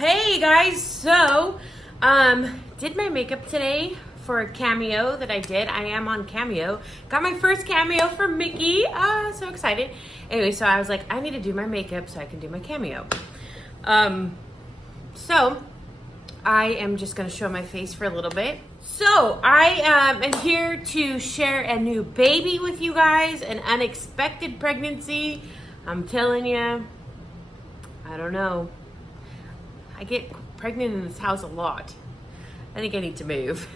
Hey guys, did my makeup today for a cameo that I did. I am on Cameo. Got my first cameo from Mickey. So excited. Anyway, so I was like, I need to do my makeup so I can do my cameo. So I am just gonna show my face for a little bit. So I am here to share a new baby with you guys, an unexpected pregnancy. I'm telling you, I don't know. I get pregnant in this house a lot. I think I need to move.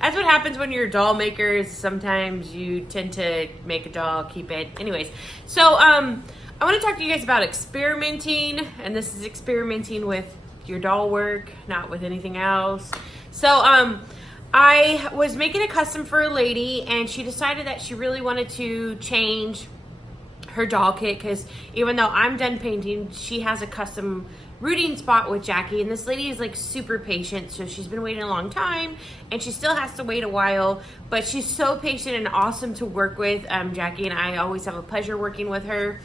That's what happens when you're doll makers. Sometimes you tend to make a doll, keep it. Anyways, so I want to talk to you guys about experimenting, and this is experimenting with your doll work, not with anything else. So I was making a custom for a lady, and she decided that she really wanted to change her doll kit, because even though I'm done painting, she has a custom rooting spot with Jackie, and this lady is like super patient, so she's been waiting a long time and she still has to wait a while, but she's so patient and awesome to work with. Jackie and I always have a pleasure working with her.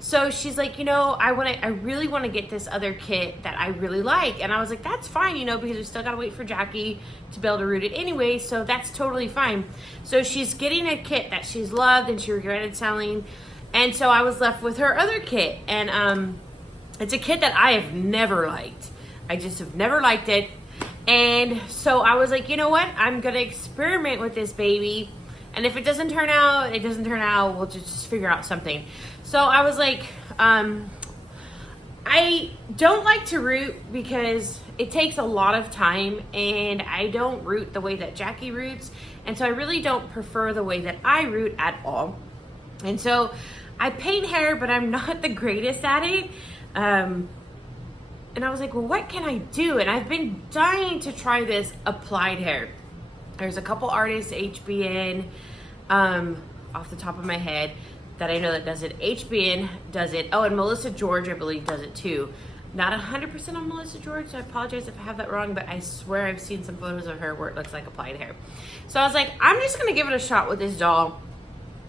So she's like, you know, I really want to get this other kit that I really like. And I was like, that's fine, you know, because we still got to wait for Jackie to be able to root it anyway. So that's totally fine. So she's getting a kit that she's loved and she regretted selling. And so I was left with her other kit. And it's a kit that I have never liked. I just have never liked it. And so I was like, you know what? I'm going to experiment with this baby. And if it doesn't turn out, it doesn't turn out. We'll just figure out something. So I was like, I don't like to root because it takes a lot of time, and I don't root the way that Jackie roots. And so I really don't prefer the way that I root at all. And so I paint hair, but I'm not the greatest at it. And I was like, well, what can I do? And I've been dying to try this applied hair. There's a couple artists, HBN, off the top of my head, that I know that does it. HBN does it. Oh, and Melissa George, I believe, does it too. Not 100% on Melissa George, so I apologize if I have that wrong, but I swear I've seen some photos of her where it looks like applied hair. So I was like, I'm just gonna give it a shot with this doll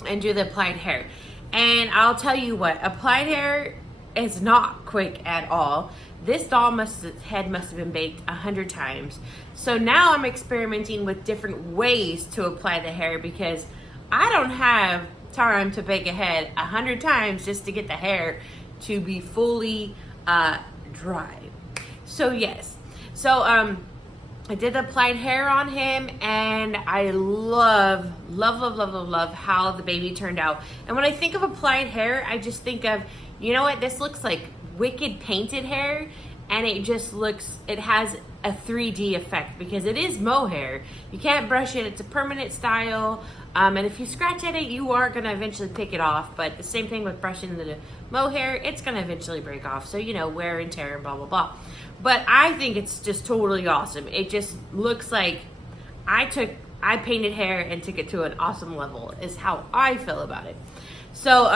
and do the applied hair. And I'll tell you what, applied hair is not quick at all. This doll head must have been baked 100 times. So now I'm experimenting with different ways to apply the hair, because I don't have time to bake a head 100 times just to get the hair to be fully dry. So yes, so I did the applied hair on him, and I love how the baby turned out. And when I think of applied hair, I just think of, you know what, this looks like wicked painted hair, and it just looks, it has a 3D effect because it is mohair. You can't brush it, it's a permanent style. And if you scratch at it, you are gonna eventually pick it off, but the same thing with brushing the mohair, it's gonna eventually break off. So, you know, wear and tear and blah, blah, blah. But I think it's just totally awesome. It just looks like I painted hair and took it to an awesome level, is how I feel about it. So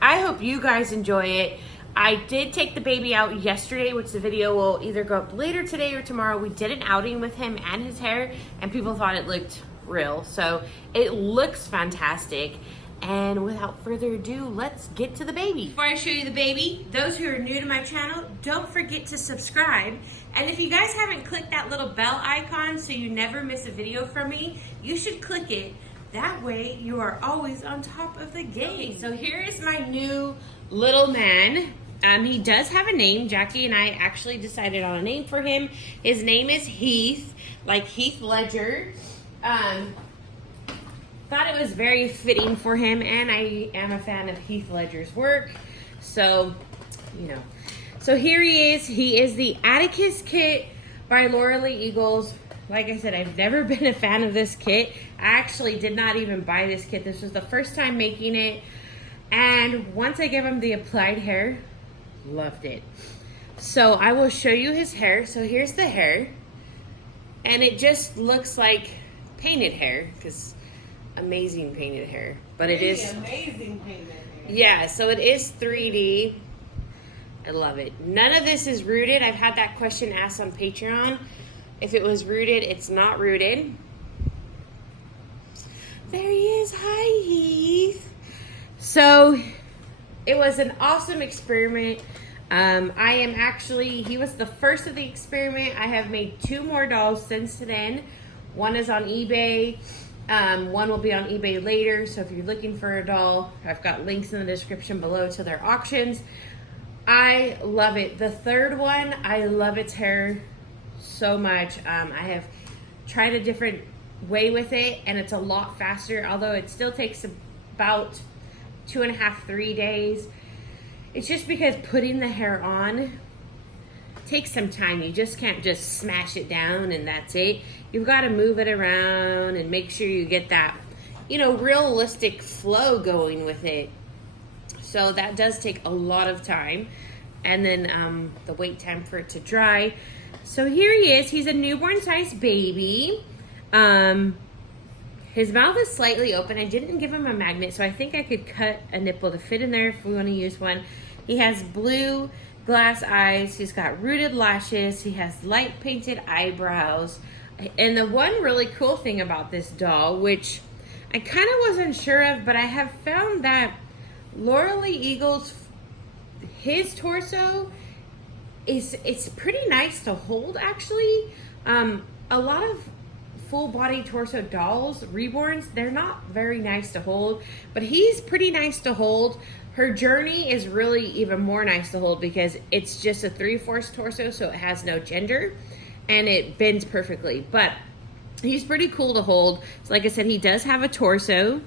I hope you guys enjoy it. I did take the baby out yesterday, which the video will either go up later today or tomorrow. We did an outing with him and his hair, and people thought it looked real. So it looks fantastic. And without further ado, let's get to the baby. Before I show you the baby, those who are new to my channel, don't forget to subscribe. And if you guys haven't clicked that little bell icon so you never miss a video from me, you should click it. That way you are always on top of the game. Okay, so here is my new little man. He does have a name. Jackie and I actually decided on a name for him. His name is Heath, like Heath Ledger. Thought it was very fitting for him, and I am a fan of Heath Ledger's work. So, you know. So here he is. He is the Atticus kit by Laura Lee Eagles. Like I said, I've never been a fan of this kit. I actually did not even buy this kit. This was the first time making it. And once I gave him the applied hair, loved it. So I will show you his hair. So here's the hair. And it just looks like painted hair, because amazing painted hair. But it is amazing painted hair. Yeah, so it is 3D. I love it. None of this is rooted. I've had that question asked on Patreon. If it was rooted, it's not rooted. There he is. Hi, Heath. So it was an awesome experiment. He was the first of the experiment. I have made 2 more dolls since then. One is on eBay. One will be on eBay later. So if you're looking for a doll, I've got links in the description below to their auctions. I love it. The third one, I love its hair so much. I have tried a different way with it, and it's a lot faster, although it still takes about 2.5, 3 days. It's just because putting the hair on takes some time. You just can't just smash it down and that's it. You've got to move it around and make sure you get that, realistic flow going with it. So that does take a lot of time. And then the wait time for it to dry. So here he is. He's a newborn sized baby. His mouth is slightly open. I didn't give him a magnet, so I think I could cut a nipple to fit in there if we want to use one. He has blue glass eyes. He's got rooted lashes. He has light painted eyebrows. And the one really cool thing about this doll, which I kind of wasn't sure of, but I have found that Laurel Eagle's, his torso it's pretty nice to hold, actually. A lot of full body torso dolls, Reborns, they're not very nice to hold, but he's pretty nice to hold. Her journey is really even more nice to hold because it's just a 3/4 torso, so it has no gender and it bends perfectly, but he's pretty cool to hold. So like I said, he does have a torso.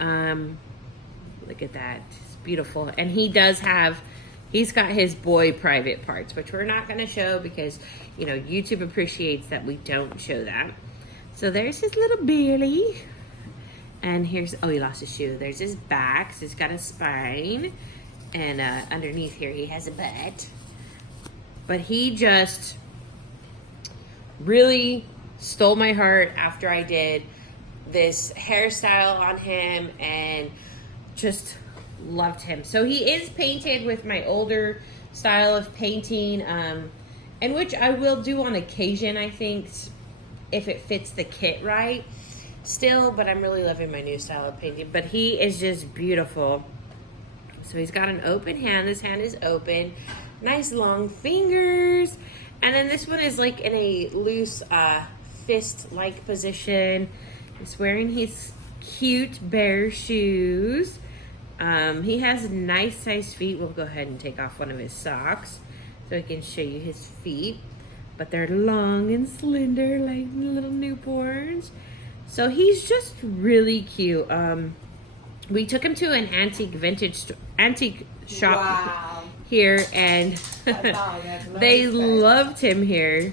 Look at that, it's beautiful. And he's got his boy private parts, which we're not going to show because, YouTube appreciates that we don't show that. So there's his little belly. And here's, he lost his shoe. There's his back. So he's got a spine. And underneath here, he has a butt. But he just really stole my heart after I did this hairstyle on him and just loved him. So he is painted with my older style of painting, and which I will do on occasion, I think, if it fits the kit right still, but I'm really loving my new style of painting. But he is just beautiful. So he's got an open hand. This hand is open. Nice long fingers. And then this one is like in a loose fist-like position. He's wearing his cute bear shoes. He has nice sized feet. We'll go ahead and take off one of his socks so I can show you his feet. But they're long and slender like little newborns. So he's just really cute. We took him to an antique shop here, and they loved him here.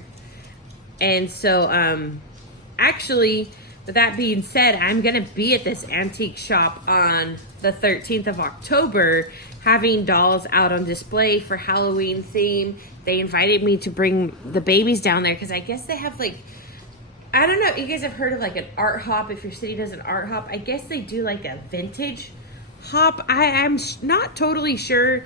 And so actually, with that being said, I'm going to be at this antique shop on the 13th of October having dolls out on display for Halloween theme. They invited me to bring the babies down there because I guess they have like, I don't know if you guys have heard of like an art hop, if your city does an art hop. I guess they do like a vintage hop. I'm not totally sure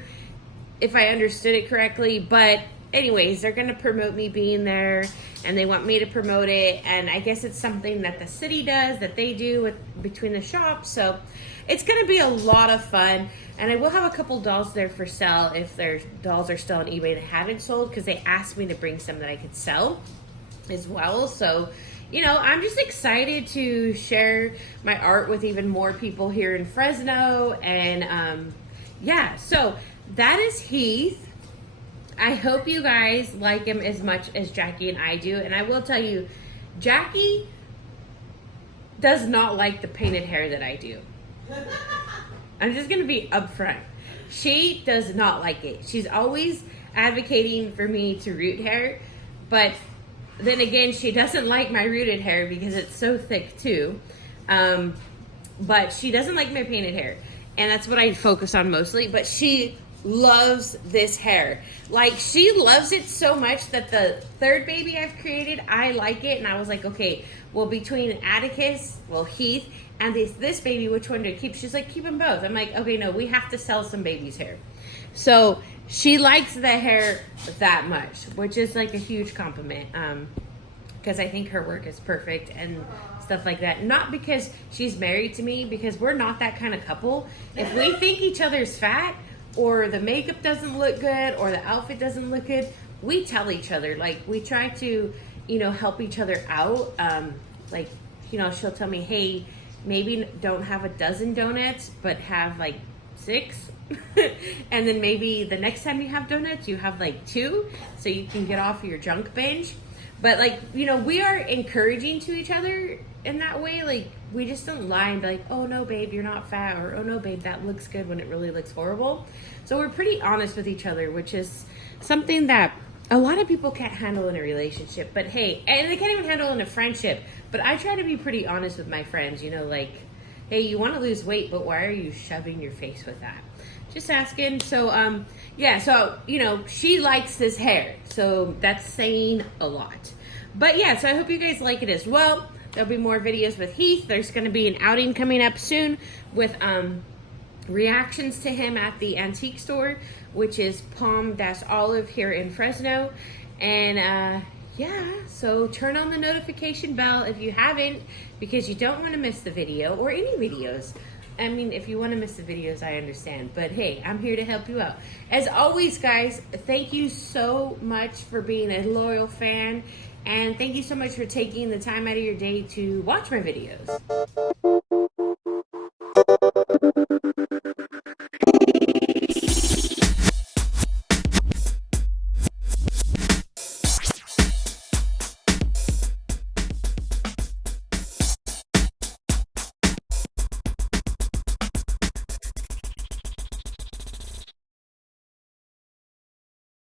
if I understood it correctly, but anyways, they're going to promote me being there and they want me to promote it. And I guess it's something that the city does, that they do between the shops. So it's going to be a lot of fun. And I will have a couple dolls there for sale if their dolls are still on eBay that haven't sold, because they asked me to bring some that I could sell as well. So, I'm just excited to share my art with even more people here in Fresno. And yeah, so that is Heath. I hope you guys like him as much as Jackie and I do. And I will tell you, Jackie does not like the painted hair that I do. I'm just going to be upfront. She does not like it. She's always advocating for me to root hair. But then again, she doesn't like my rooted hair because it's so thick too. But she doesn't like my painted hair. And that's what I focus on mostly. But she loves this hair. Like, she loves it so much that the third baby I've created, I like it. And I was like, okay, well, between Heath, and this baby, which one do I keep? She's like, keep them both. I'm like, okay, no, we have to sell some baby's hair. So she likes the hair that much, which is like a huge compliment, because I think her work is perfect and stuff like that. Not because she's married to me, because we're not that kind of couple. If we think each other's fat, or the makeup doesn't look good, or the outfit doesn't look good, we tell each other. Like, we try to, help each other out. Like, she'll tell me, hey, maybe don't have a dozen donuts, but have like 6. And then maybe the next time you have donuts, you have like 2, so you can get off your junk binge. But like, we are encouraging to each other in that way. Like, we just don't lie and be like, oh no, babe, you're not fat, or oh no, babe, that looks good, when it really looks horrible. So we're pretty honest with each other, which is something that a lot of people can't handle in a relationship. But hey, and they can't even handle in a friendship. But I try to be pretty honest with my friends, like, hey, you want to lose weight, but why are you shoving your face with that? Just asking. So, yeah, so, she likes this hair. So that's saying a lot. But yeah, so I hope you guys like it as well. There'll be more videos with Heath. There's going to be an outing coming up soon with reactions to him at the antique store, which is Palm-Olive here in Fresno. And yeah, so turn on the notification bell if you haven't, because you don't want to miss the video or any videos. I mean, if you want to miss the videos, I understand. But hey, I'm here to help you out. As always, guys, thank you so much for being a loyal fan. And thank you so much for taking the time out of your day to watch my videos.